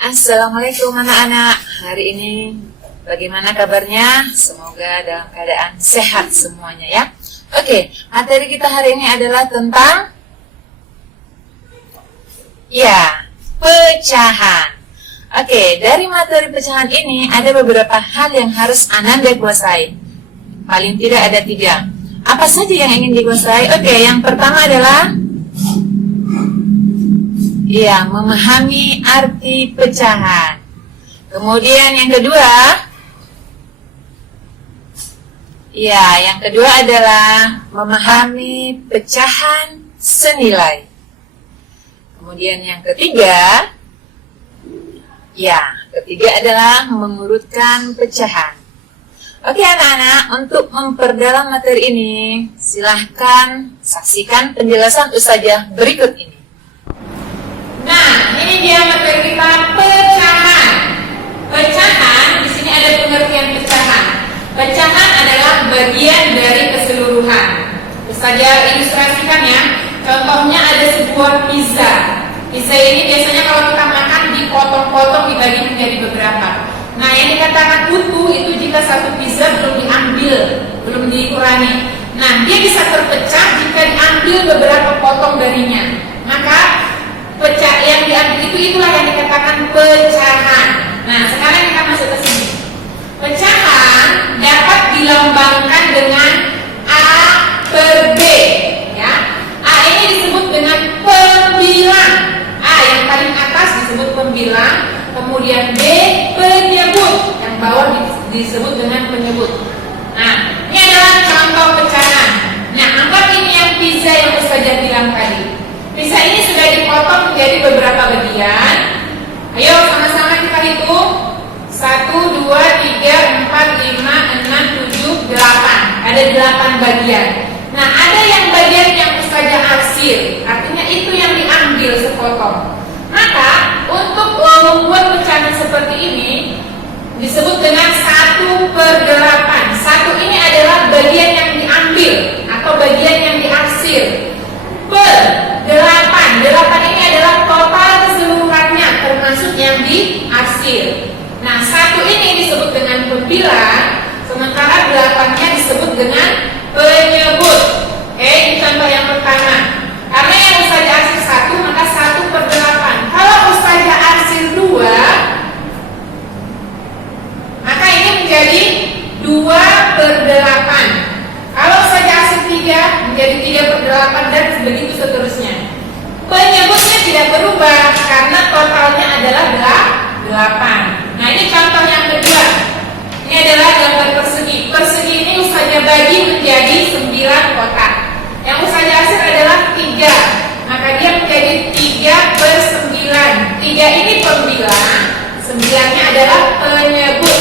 Assalamualaikum anak-anak. Hari ini bagaimana kabarnya? Semoga dalam keadaan sehat semuanya ya. Oke, materi kita hari ini adalah tentang pecahan. Oke, dari materi pecahan ini ada beberapa hal yang harus Ananda kuasai. Paling tidak ada 3. Apa saja yang ingin dikuasai? Oke, yang pertama adalah memahami arti pecahan. Kemudian yang kedua adalah memahami pecahan senilai. Kemudian yang ketiga adalah mengurutkan pecahan. Oke anak-anak, untuk memperdalam materi ini, silahkan saksikan penjelasan Ustazah berikut ini. Nah, ini dia materi kita pecahan. Pecahan, di sini ada pengertian pecahan. Pecahan adalah bagian dari keseluruhan. Ustazah ilustrasikan ya. Contohnya ada sebuah pizza. Pizza ini biasanya kalau kita makan dipotong-potong, dibagi menjadi beberapa. Nah, yang dikatakan utuh itu jika satu pizza belum diambil, belum dikurangi. Nah, dia bisa terpecah jika diambil beberapa potong darinya. Maka pecah yang diambil itulah yang dikatakan pecahan. Nah, sekarang kita masuk ke sini. Pecahan dapat dilambangkan dengan A per B, ya. A ini disebut dengan pembilang. A yang paling atas disebut pembilang, kemudian B penyebut, yang bawah disebut dengan penyebut. Nah, ini adalah contoh pecahan. Nah, anggap ini yang pizza yang Ustazah bilang tadi. Pizza ini sudah dipotong menjadi beberapa bagian. Ayo sama-sama kita hitung. 1, 2, 3, 4, 5, 6, 7, 8. Ada 8 bagian. Nah, ada yang bagian yang Ustazah arsir, artinya itu yang diambil sepotong. Maka untuk membuat pecahan seperti ini disebut dengan 1/8. 1 ini adalah bagian yang diambil atau bagian yang diarsir. Per 8 ini adalah total keseluruhannya termasuk yang diarsir. Nah, 1 ini disebut dengan pembilang, sementara 8-nya disebut dengan penyebut. Ini contoh yang pertama. Karena yang Ustazah arsir 1, maka 1/8. Kalau Ustazah arsir 2, maka ini menjadi 2/8. Kalau Ustazah arsir 3, menjadi 3/8 dan begitu seterusnya. Penyebutnya tidak berubah karena totalnya adalah 8. Nah, ini contoh yang kedua. Ini adalah gambar persegi. Persegi ini Ustazah bagi menjadi 9 kotak. Yang Ustazah arsir adalah 3. Maka dia menjadi 3/9. 3 ini pembilang, 9-nya adalah penyebut.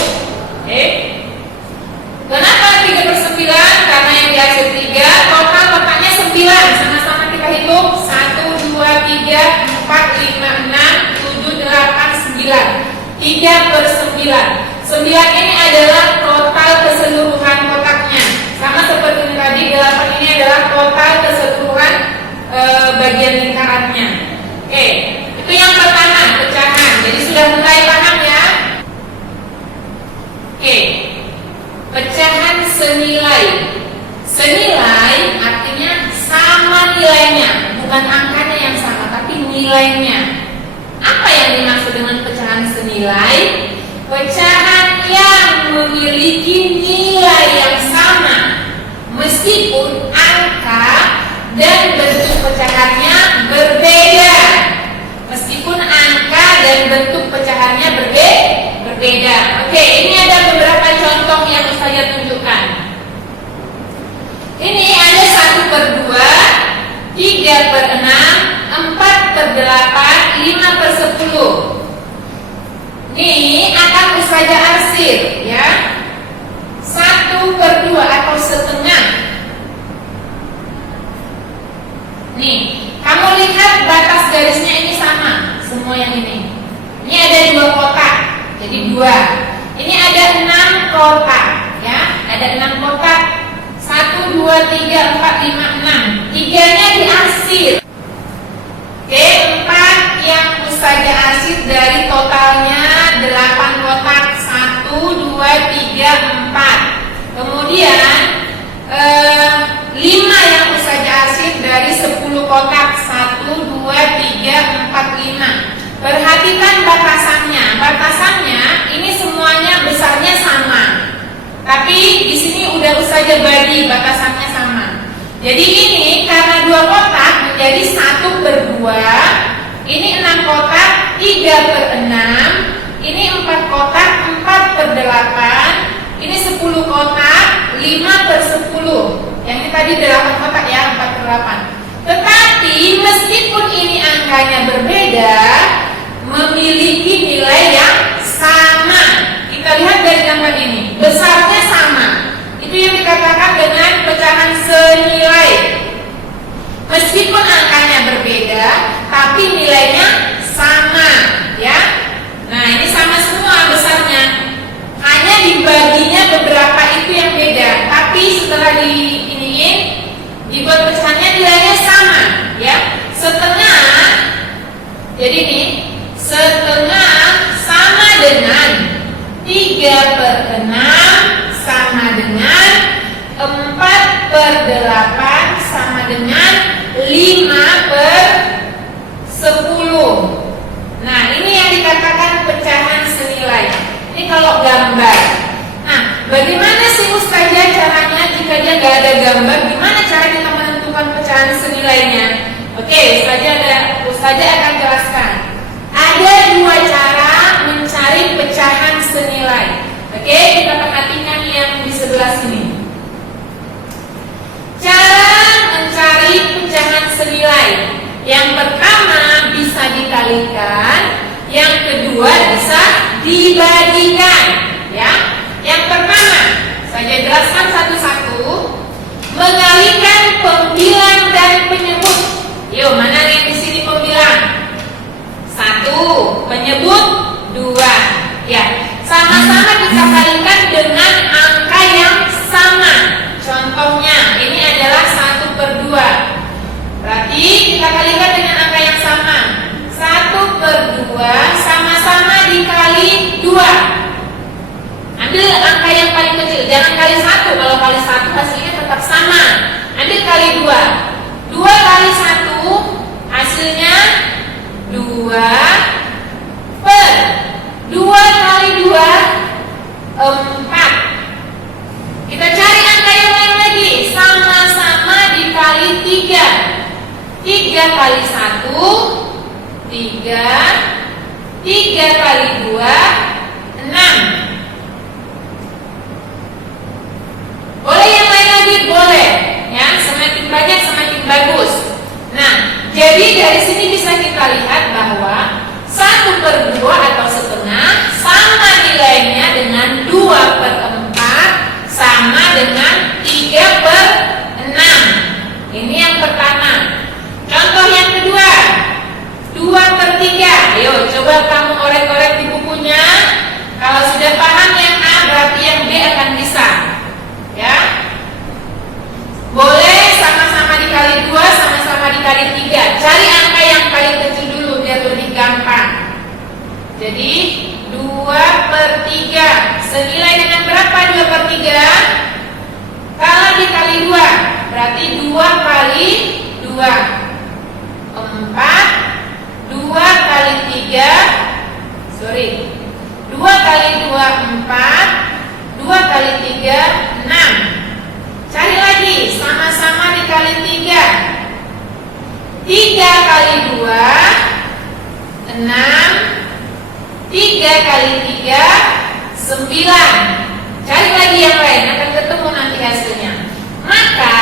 Kenapa 3/9? Karena yang diarsir 3, total kotaknya 9. Sama-sama kita hitung. 1, 2, 3, 4, 5, 6, 7, 8, 9. 3/9. 9 ini adalah total keseluruhan kotaknya. Sama seperti yang tadi, 8 ini adalah total keseluruhan bagian lingkarannya. Itu yang pertama, pecahan. Jadi sudah mulai paham ya? Pecahan senilai. Senilai artinya sama nilainya, bukan angkanya yang sama, tapi nilainya. Apa yang dimaksud dengan pecahan senilai? Pecahan yang memiliki nilai yang sama, meskipun angka dan bentuk pecahannya berbeda. Meskipun angka dan bentuk pecahannya berbeda. Ini ada beberapa contoh yang saya tunjukkan. Ini ada 1/2, 3/6, 4/8, 5/10. Ini akan Ustazah arsir ya. 1/2 atau setengah. Nih, kamu lihat batas garisnya ini sama, semua yang ini. Ini ada 2 kotak, jadi 2. Ini ada 6 kotak, ya. Ada 6 kotak. 1, 2, 3, 4, 5, 6. 3-nya diarsir. 4 yang Ustazah Asyid dari totalnya 8 kotak, 1, 2, 3, 4. Kemudian 5 yang Ustazah Asyid dari 10 kotak, 1, 2, 3, 4, 5. Perhatikan batasannya. Batasannya ini semuanya besarnya sama. Tapi di sini udah Ustazah bagi batasannya sama. Jadi ini karena 2 kotak menjadi 1/2. Ini 6 kotak 3/6. Ini 4 kotak 4/8. Ini 10 kotak 5/10. Yang ini tadi 8 kotak ya, 4/8. Tetapi meskipun ini angkanya berbeda, memiliki nilai yang sama. Kita lihat dari gambar ini, besarnya sama. Itu yang dikatakan dengan pecahan senilai. Meskipun angkanya berbeda, tapi nilainya sama, ya. Nah, ini sama semua besarnya. Hanya dibaginya beberapa itu yang beda. Tapi setelah dibuat pecahannya nilainya sama, ya. Setengah. Jadi ini setengah sama dengan 3/6 sama dengan 4/8 sama dengan 5/10. Nah, ini yang dikatakan pecahan senilai. Ini kalau gambar. Nah, bagaimana sih Ustazah caranya jika dia nggak ada gambar? Gimana cara kita menentukan pecahan senilainya? Oke, Ustazah akan jelaskan. Ada 2 cara mencari pecahan senilai. Oke, kita perhatikan yang di sebelah sini. Cara mencari pecahan senilai. Yang pertama bisa dikalikan, yang kedua bisa dibagikan, ya. Yang pertama, saya jelaskan satu-satu. Mengalikan pembilang dan penyebut. Yuk, mana yang di sini pembilang? 1, penyebut 2. Ya, sama-sama kita kalikan dengan angka yang sama. Contohnya, ini adalah 1/2. Berarti kita kalikan dengan angka yang sama. 1/2 sama-sama dikali 2. Ambil angka yang paling kecil, jangan kali 1. Kalau kali 1 hasilnya tetap sama. Ambil kali 2. 2 kali 1 hasilnya 2 per 2 kali 2 4. Kita cari angka yang lain lagi. Sama-sama dikali 3. 3 kali 1 3. 3 kali 2 6. Boleh yang lain lagi? Boleh, ya. Semakin banyak semakin bagus. Nah, jadi dari sini bisa kita lihat bahwa 1/2 atau setengah sama nilainya dengan 2/4 sama dengan 3/6. Ini yang pertama. Contoh yang kedua, 2/3. Ayo coba kamu orek-orek di bukunya. Kalau sudah paham yang A, berarti yang B akan bisa, ya. Boleh sama-sama dikali 2, sama-sama dikali 3. Cari angka yang paling kecil dulu biar lebih gampang. Jadi 2/3 senilai dengan berapa 2/3? Kalau dikali 2 berarti 2 kali 2 4. 2 kali 3 2 kali 2 4. 2 kali 3 6. Cari lagi, sama-sama dikali 3. 3 kali 2 6. 3 kali 3 9. Cari lagi yang lain, akan ketemu nanti hasilnya. Maka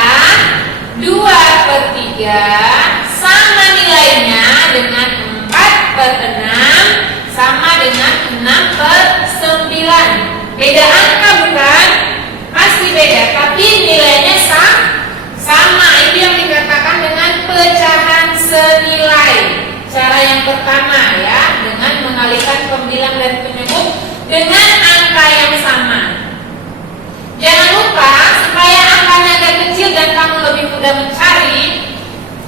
2/3 sama nilainya dengan 4/6 sama dengan 6/9. Beda angka bukan? Pasti beda, tapi nilainya sama. Itu yang dikatakan dengan pecahan senilai. Cara yang pertama, ya, dengan mengalihkan pembilang dan penyebut dengan angka yang sama. Jangan lupa supaya angkanya agak kecil dan kamu lebih mudah mencari,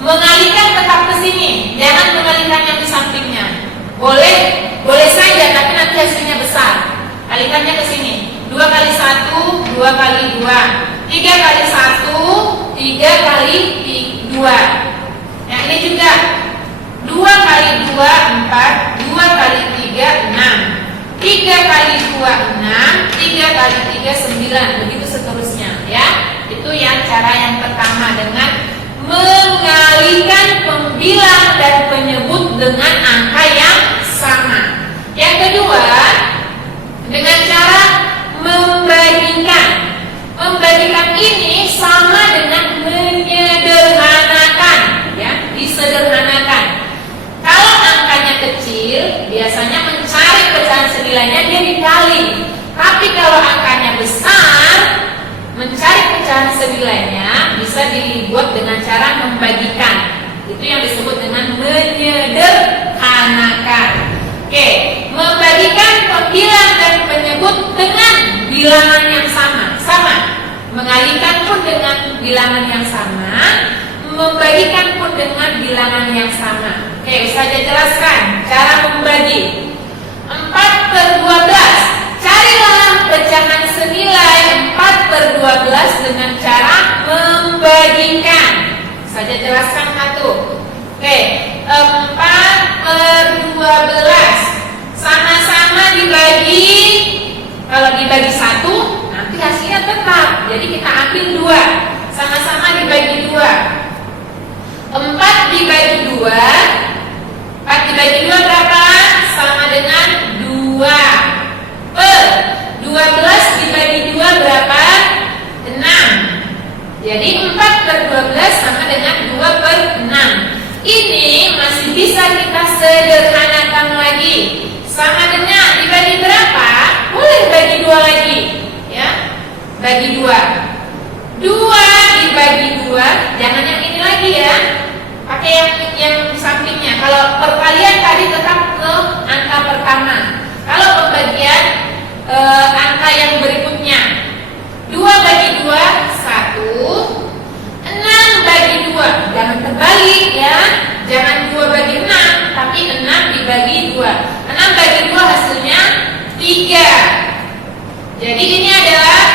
mengalihkan tetap ke sini, jangan mengalihkan yang di sampingnya. Boleh saja, tapi nanti hasilnya besar. Kalikannya ke sini. 2 kali 1, 2 kali 2. 3 kali 1, 3 kali 2. Yang ini juga 2 kali 2, 4. 2 kali 3, 6. 3 kali 2, 6. 3 kali 3, 9. Begitu seterusnya ya. Itu yang cara yang pertama, dengan mengalihkan pembilang dan penyebut dengan angka yang sama. Yang kedua, dengan cara membagikan. Membagikan ini sama dengan menyederhanakan, ya, disederhanakan. Kalau angkanya kecil, biasanya mencari pecahan senilainya dia dikali. Tapi kalau angkanya besar, mencari pecahan senilainya bisa dibuat dengan cara membagikan. Itu yang disebut dengan menyederhanakan. Oke, membagikan pembilang dan penyebut dengan bilangan yang sama. Mengalihkan pun dengan bilangan yang sama, membagikan pun dengan bilangan yang sama. Oke, saya jelaskan cara membagi. 4/12. Carilah pecahan senilai 4/12 dengan cara membagikan. Saya jelaskan satu. Oke, 4/12 sama-sama dibagi. Kalau dibagi 1, nanti hasilnya tetap. Jadi kita ambil 2. Sama-sama dibagi 2. 4 dibagi 2. 4 dibagi 2 berapa? Sama dengan 2. 12 dibagi 2 berapa? 6. Jadi 4/12 sama dengan 2/6. Ini masih bisa kita sederhanakan lagi. Sama dengan dibagi berapa? Boleh bagi 2 lagi, ya. Bagi 2. 2 dibagi 2, jangan yang ini lagi ya. Pakai yang sampingnya. Kalau perkalian tadi tetap ke angka pertama. Kalau pembagian angka yang berikutnya, 2 bagi 2, 1. 6 bagi 2, jangan terbalik ya. Jangan 2 bagi 6, tapi 6 dibagi 2. 6 bagi 2 hasilnya 3. Jadi ini adalah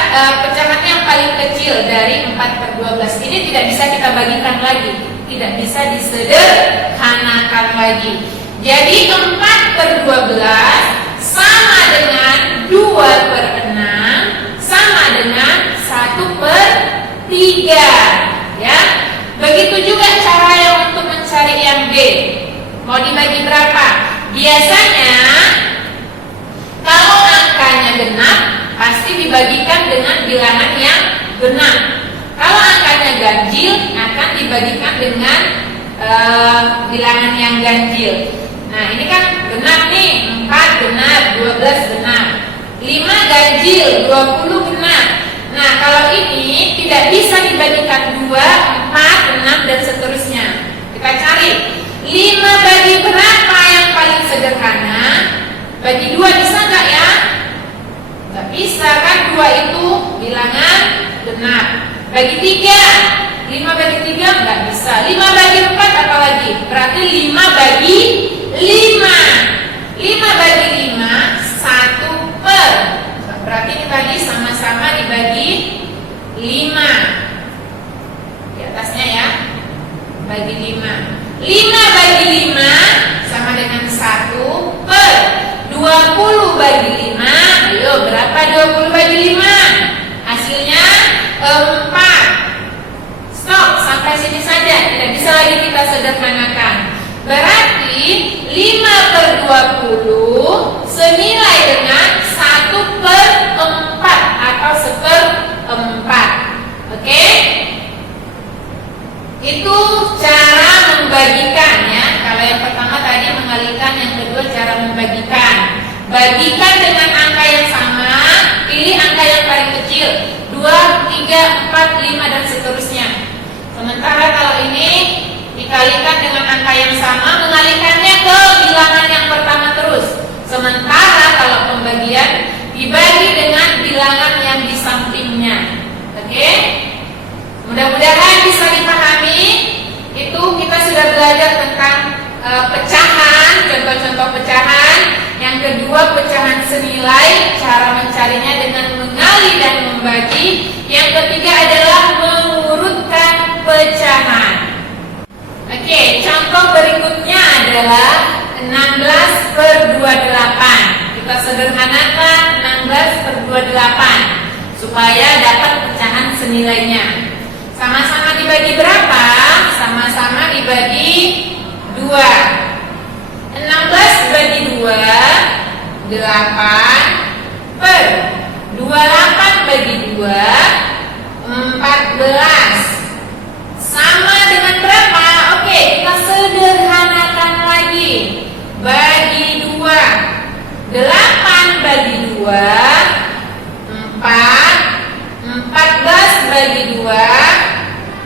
pecahan yang paling kecil dari 4/12. Ini tidak bisa kita bagikan lagi, tidak bisa disederhanakan lagi. Jadi 4/12 sama dengan 2/6 sama dengan 1/3, ya. Begitu juga cara yang untuk mencari yang B. Mau dibagi berapa? Biasanya kalau angkanya genap pasti dibagikan dengan bilangan yang genap. Kalau angkanya ganjil akan dibagikan dengan bilangan yang ganjil. Nah, ini kan genap nih, 4 genap, 12 genap, 5 ganjil, 20 genap. Nah, kalau ini tidak bisa dibagikan 2, 4, 6 dan seterusnya. Kita cari 5 bagi berapa yang paling sederhana? Bagi 2 bisa nggak ya? Nggak bisa kan, 2 itu bilangan genap. Bagi 3, 5 bagi 3 nggak bisa. 5 bagi 4 apalagi? Berarti 5 bagi 5. 5 bagi 5, 1/. Berarti ini tadi sama-sama dibagi 5. Di atasnya ya, bagi 5. 5 bagi 5 sama dengan 1/20 bagi 5. Ayo, berapa 20 bagi 5? Hasilnya 4. Stop, sampai sini saja. Tidak bisa lagi kita sederhanakan. Berarti 5/20 senilai dengan 1/4 atau 1/4. Oke? Itu cara membagikan ya. Kalau yang pertama tadi mengalihkan, yang kedua cara membagikan. Bagikan dengan angka yang sama, pilih angka yang paling kecil, 2, 3, 4, 5 dan seterusnya. Sementara kalau ini dikalikan dengan angka yang sama, mengalihkannya ke bilangan yang pertama terus. Sementara kalau pembagian dibagi dengan bilangan yang di sampingnya. Oke? Mudah-mudahan bisa dipahami. Itu kita sudah belajar tentang pecahan contoh-contoh pecahan. Yang kedua, pecahan senilai, cara mencarinya dengan mengali dan membagi. Yang ketiga adalah mengurutkan pecahan. Oke, contoh berikutnya adalah 16 per 28. Kita sederhanakan 16 per 28 supaya dapat pecahan senilainya. Sama-sama dibagi berapa? Sama-sama dibagi 2. 16 bagi 2, 8 per 28 bagi 2, 14. Sama dengan berapa? Oke, kita sederhanakan lagi. Bagi 2. 8 bagi 2, 4. 14 bagi 2,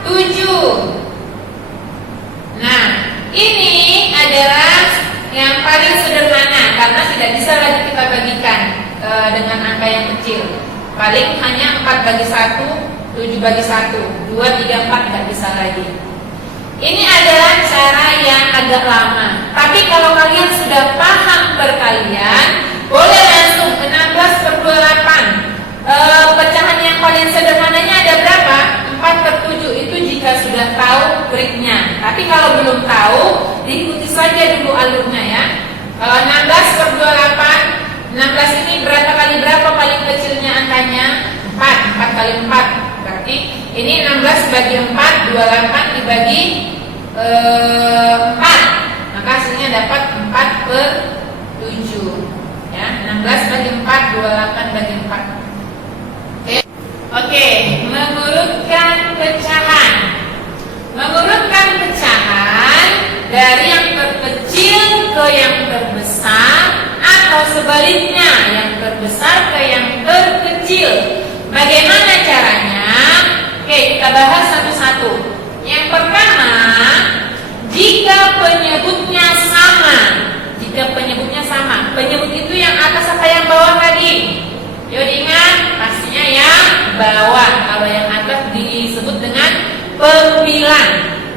7. Nah, ini adalah yang paling sederhana karena tidak bisa lagi kita bagikan dengan angka yang kecil. Paling hanya 4 bagi 1, 7 bagi 1, 2, 3, 4 tidak bisa lagi. Ini adalah cara yang agak lama. Tapi kalau kalian sudah paham perkalian, boleh langsung 16 per 28. Pecahan yang paling sederhananya ada berapa? 4 per 7. Itu jika sudah tahu triknya. Tapi kalau belum tahu, diikuti saja dulu alurnya ya. 16 per 28, 16 ini berapa kali berapa paling kecilnya angkanya? 4, 4 kali 4. Berarti ini 16 bagi 4, 28 dibagi 4. Maka hasilnya dapat 4 per 7 ya, 16 bagi 4, 28 bagi 4. Oke, mengurutkan pecahan. Mengurutkan pecahan dari yang terkecil ke yang terbesar atau sebaliknya, yang terbesar ke yang terkecil. Bagaimana caranya? Oke, kita bahas satu-satu. Yang pertama, jika penyebutnya sama. Jika penyebutnya sama. Penyebut itu yang atas apa yang bawah tadi? Yuk diingat, pastinya yang bawah. Kalau yang atas disebut dengan pembilang.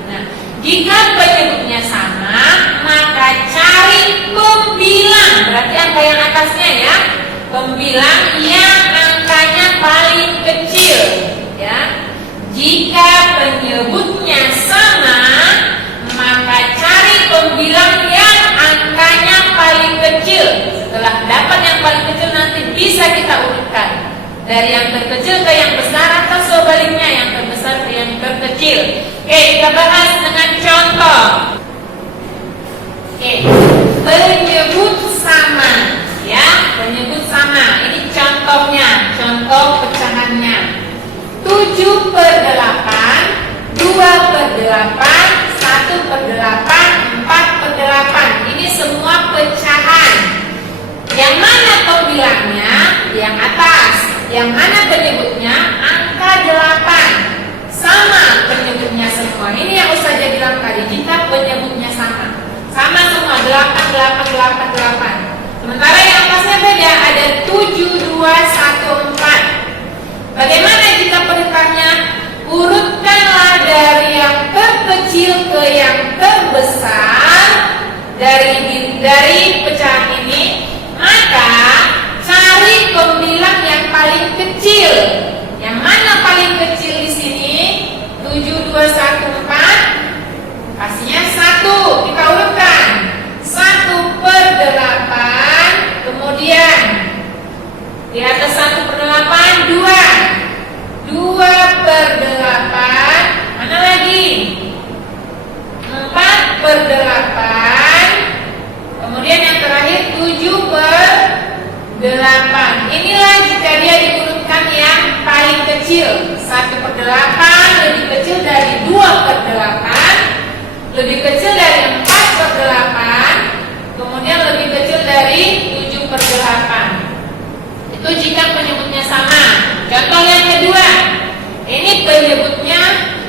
Nah, jika penyebutnya sama, maka cari pembilang. Berarti angka yang atasnya ya. Pembilang yang angkanya paling kecil ya. Jika penyebutnya sama, maka cari pembilang yang angkanya paling kecil. Setelah dapat yang paling kecil nanti bisa kita urutkan dari yang terkecil ke yang besar atau sebaliknya yang terbesar ke yang terkecil. Oke, kita bahas dengan contoh. Oke, penyebut sama ya, penyebut sama. Ini contohnya, contoh pecahannya. 7 per 8, 2 per 8, 1 per 8, 4 per 8. Ini semua pecahan. Yang mana pembilangnya? Yang atas. Yang mana penyebutnya? Angka 8. Sama penyebutnya semua. Ini yang Ustazah bilang tadi, jika penyebutnya sama. Sama semua, 8, 8, 8, 8. Sementara yang atasnya beda, ada 7, 2, 1, 4. Bagaimana jika perintahnya? Urutkanlah dari yang terkecil ke yang terbesar dari pecahan ini. Maka cari pembilang yang paling kecil. Yang mana paling kecil di sini? 7, 2, 1, 4. Pastinya 1. Kita urutkan. 1 per 8. Kemudian di atas 1 per 8, 2. 2 per 8. Mana lagi? 4 per 8. Kemudian yang terakhir 7 per 8. Inilah jika dia diurutkan yang paling kecil. 1 per 8 lebih kecil dari 2 per 8, lebih kecil dari 4 per 8, kemudian lebih kecil dari 7 per 8. Itu jika penyebutnya sama. Contoh yang kedua, ini penyebutnya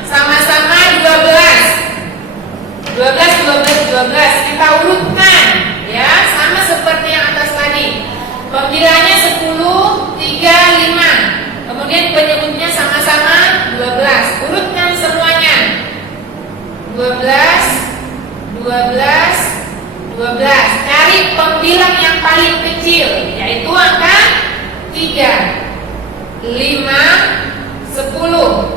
sama-sama 12. 12, 12, 12. Kita urutkan ya, sama seperti yang atas tadi. Pembilangnya 10, 3, 5. Kemudian penyebutnya sama-sama 12. Urutkan semuanya. 12, 12, 12, 12. Cari pembilang yang paling kecil, yaitu angka 3, 5, 10.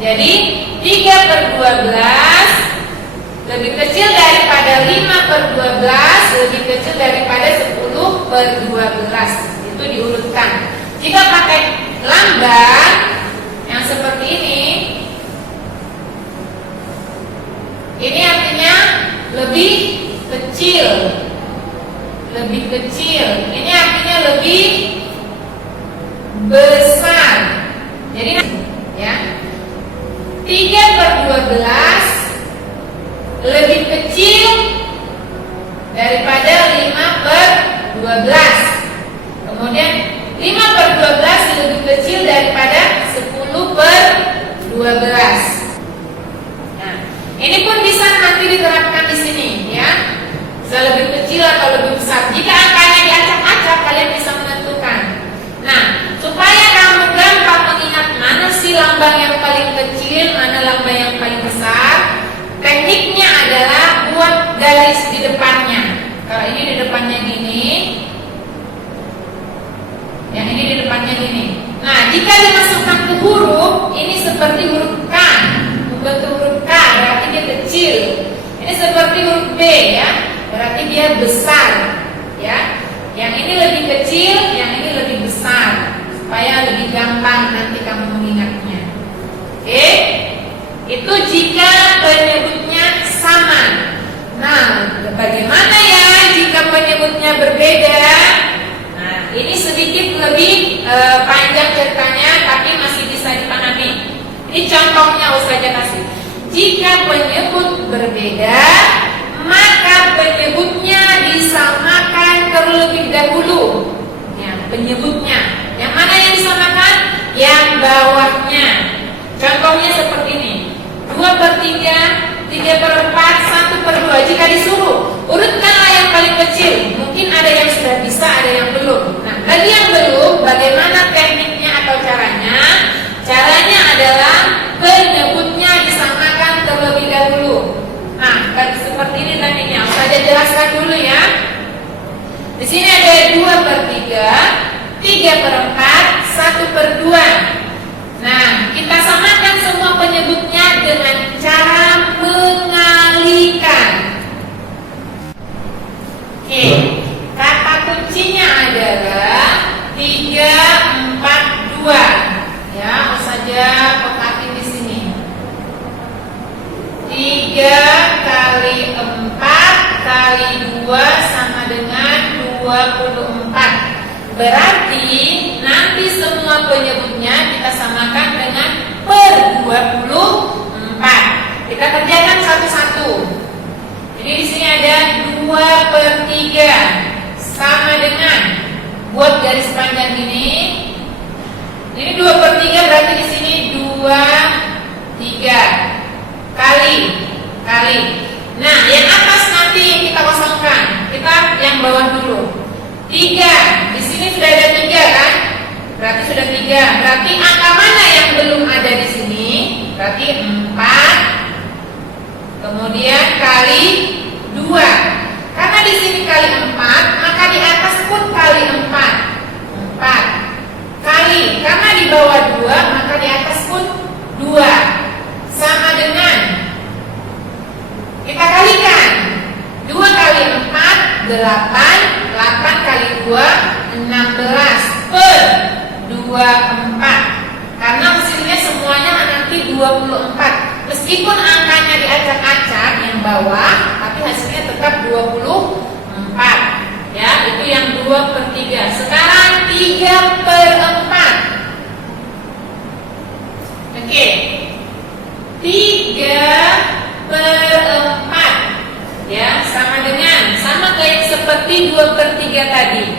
Jadi 3/12 lebih kecil daripada 5/12, lebih kecil daripada 10/12. Itu diurutkan. Jika pakai lambar yang seperti ini artinya lebih kecil. Lebih kecil. Ini artinya lebih besar. Jadi ya, 3/12 lebih kecil daripada 5/12. Kemudian 5/12 lebih kecil daripada 10/12. Nah, ini pun bisa nanti diterapkan di sini ya. Bisa lebih kecil atau lebih besar. Jika angkanya diacak-acak, kalian bisa menentukan. Nah, supaya kamu gampang mengingat mana sih lambang yang paling kecil, mana lambang yang paling besar, tekniknya adalah buat garis di depannya. Kalau ini di depannya gini, yang ini di depannya gini. Nah, jika dimasukkan ke huruf, ini seperti huruf K, bentuk huruf K, berarti dia kecil. Ini seperti huruf B ya, berarti dia besar ya. Yang ini lebih kecil, yang ini lebih besar, supaya lebih gampang nanti kamu mengingatnya. Oke, itu jika penyebutnya sama. Nah, bagaimana ya jika penyebutnya berbeda? Nah, ini sedikit lebih panjang ceritanya, tapi masih bisa dipahami. Ini contohnya Ustazah kasih. Jika penyebut berbeda, maka penyebutnya disamakan terlebih dahulu. Ya, penyebutnya. Yang mana yang disamakan? Yang bawahnya. Contohnya seperti ini. 2/3, 3/4, 1/2. Jika disuruh urutkanlah yang paling kecil. Mungkin ada yang sudah bisa, ada yang belum. Nah, bagi yang belum, bagaimana tekniknya atau caranya? Caranya adalah penyebutnya disamakan terlebih dahulu. Nah, seperti ini tekniknya. Saya jelaskan dulu ya. Di sini ada 2/3, 3/4, 1/2. Nah, kita samakan semua penyebutnya dengan cara mengalikan. Oke, kata kuncinya adalah 3, 4, 2. Ya, saja pekatin di sini. 3 kali 4 kali 2 sama dengan 24. Berarti nanti semua penyebutnya kita samakan dengan per 24. Kita kerjakan satu-satu. Jadi di sini ada 2/3 sama dengan, buat garis panjang ini. Ini 2/3 berarti di sini 2/3 kali. Nah, yang atas nanti kita kosongkan. Kita yang bawah dulu. 3. Di sini sudah ada 3 kan? Berarti sudah 3. Berarti angka mana yang belum ada di sini? Berarti 4. Kemudian kali 2. Karena di sini kali 4, maka di atas pun kali 4. 4 kali, karena di bawah 2, maka di atas pun 2. Sama dengan, kita kalikan 2 kali 4, 8. 8 kali 2, 16 per 24. Karena mesinnya semuanya nanti 24. Meskipun angkanya diacak-acak yang bawah, tapi hasilnya tetap 24. Ya, itu yang 2/3. Sekarang 3/4. Oke, 3/4. Ya, sama kayak seperti 2/3 tadi.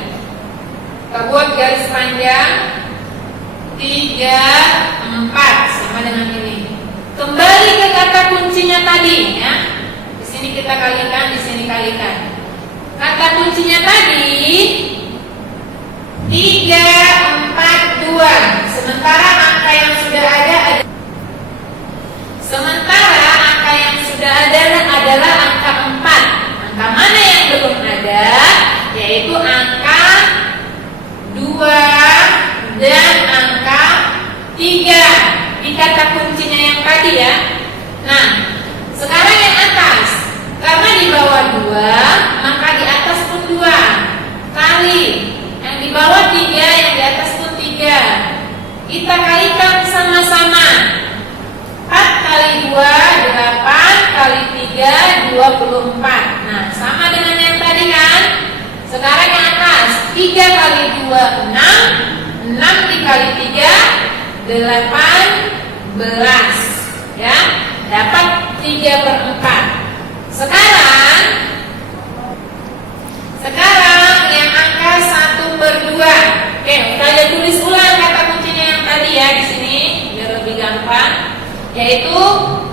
Kita buat garis panjang 3/4 sama dengan ini. Kembali ke kata kuncinya tadi ya. Di sini kita kalikan, di sini kalikan. Kata kuncinya tadi 3/4/2. Sementara angka yang sudah ada adalah angka 4. Angka mana yang dan angka 3 di kata kuncinya yang tadi ya. Nah, sekarang yang atas, karena di bawah 2, maka di atas pun 2 kali. Yang di bawah 3, yang di atas pun 3. Kita kalikan sama-sama. 4 kali 2, 8 kali 3, 24. Nah, sama dengan yang tadi kan. Sekarang yang atas, 3 kali 2, 6. 6 dikali 3, 18. Ya, dapat 3/4. Sekarang yang angka 1/2. Oke, kita tulis ulang kata kuncinya yang tadi ya di sini biar lebih gampang, yaitu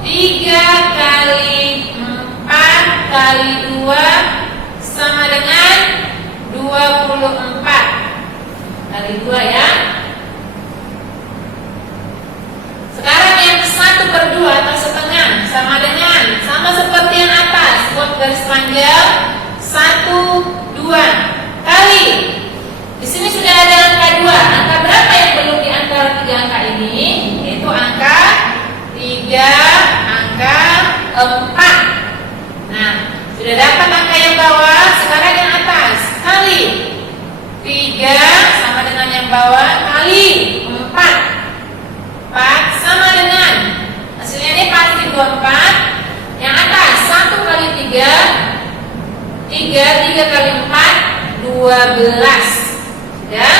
3 kali 4 kali 2 sama dengan 24 kali 2 ya. Sekarang yang 1/2 atau setengah sama seperti yang atas, buat garis panjang 1, 2 kali. Di sini sudah ada angka 2. Angka berapa yang belum di antara 3 angka ini? Yaitu angka 3, angka 4. Nah, sudah dapat angka yang bawah, sekarang yang atas kali 3 sama dengan yang bawah kali 4. 4 sama dengan, hasilnya ini pasti 24. Yang atas 1 kali 3, 3 kali 4, 12 ya.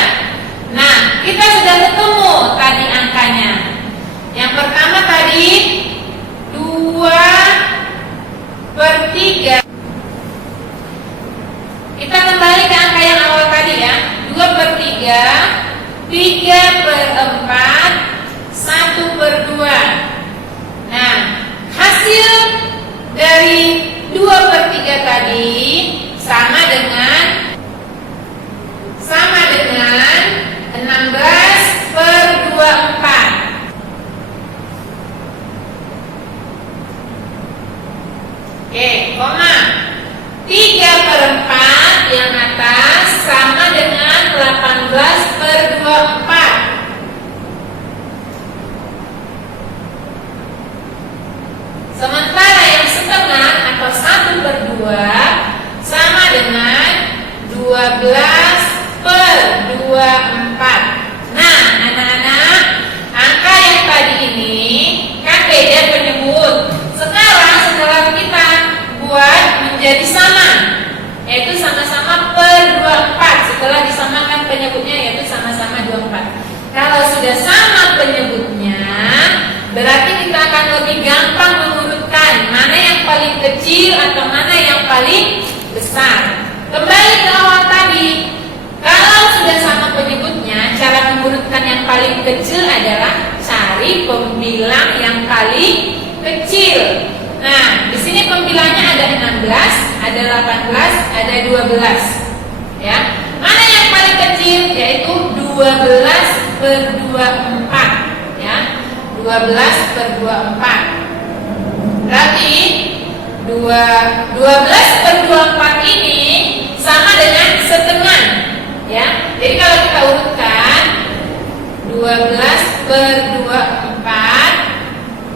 Nah, kita sudah ketemu tadi angkanya. Yang pertama tadi 2/3. Kita kembali ke angka yang awal tadi ya. 2/3, 3/4, 1/2. Nah, hasil dari 2/3 tadi sama dengan 16/24. Oke, koma. 3/4 yang atas sama dengan 18/24. Sementara yang setengah atau 1/2 sama dengan 12/24. Nah, anak-anak, angka yang tadi ini kan beda penyebut. Sekarang setelah kita buat menjadi sama, yaitu sama-sama per 24. Setelah disamakan penyebutnya yaitu sama-sama 24. Kalau sudah sama penyebutnya, berarti kita akan lebih gampang mengurutkan mana yang paling kecil atau mana yang paling besar. Kembali ke awal tadi, kalau sudah sama penyebutnya, cara mengurutkan yang paling kecil adalah cari pembilang yang paling kecil. Nah, di sini pembilangnya ada 16, ada 18, ada 12. Ya, mana yang paling kecil? Yaitu 12/24. Ya, 12/24. Berarti 12/24 ini sama dengan setengah. Ya, jadi kalau kita urutkan 12/24,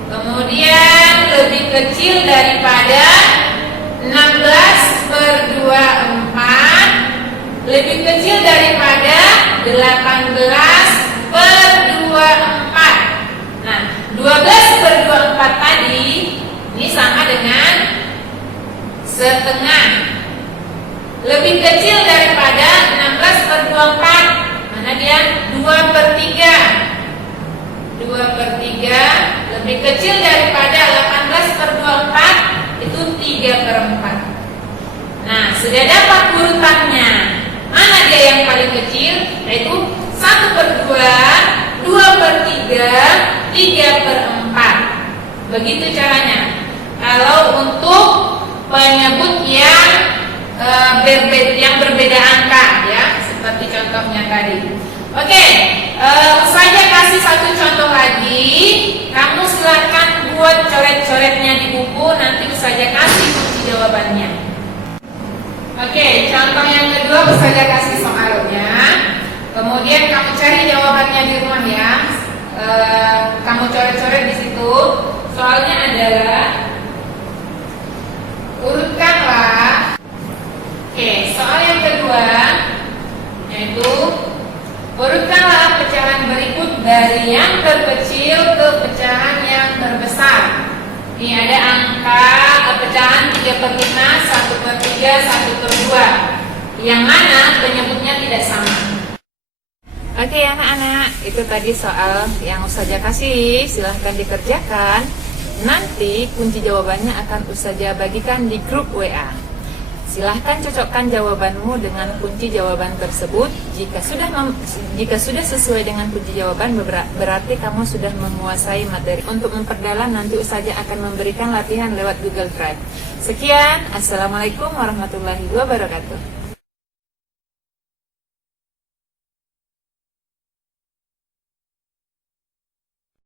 kemudian lebih kecil daripada 16/24, lebih kecil daripada 18/24. Nah, 12/24 tadi ini sama dengan setengah. Lebih kecil daripada 16/24. Mana dia? 2/3. 2/3 lebih kecil daripada 18/24, itu 3/4. Nah, sudah dapat urutannya. Mana dia yang paling kecil? Yaitu 1/2, 2/3, 3/4. Begitu caranya. Kalau untuk penyebut yang berbeda angka ya, seperti contohnya tadi. Oke, saya kasih satu contoh lagi. Kamu silakan buat coret-coretnya di buku, nanti saya kasih kunci jawabannya. Oke, contoh yang kedua saya kasih soalnya. Kemudian kamu cari jawabannya di rumah ya. Kamu coret-coret di situ. Soalnya adalah urutkanlah. Oke, soal yang kedua yaitu urutkanlah pecahan berikut dari yang terkecil ke pecahan yang terbesar. Ini ada angka pecahan 3/5, 1/3, 1/2. Yang mana penyebutnya tidak sama. Oke anak-anak, itu tadi soal yang Ustazah kasih. Silahkan dikerjakan. Nanti kunci jawabannya akan Ustazah bagikan di grup WA. Silahkan cocokkan jawabanmu dengan kunci jawaban tersebut. Jika sudah sesuai dengan kunci jawaban, berarti kamu sudah menguasai materi. Untuk memperdalam, nanti Ustazah akan memberikan latihan lewat Google Drive. Sekian, Assalamualaikum warahmatullahi wabarakatuh.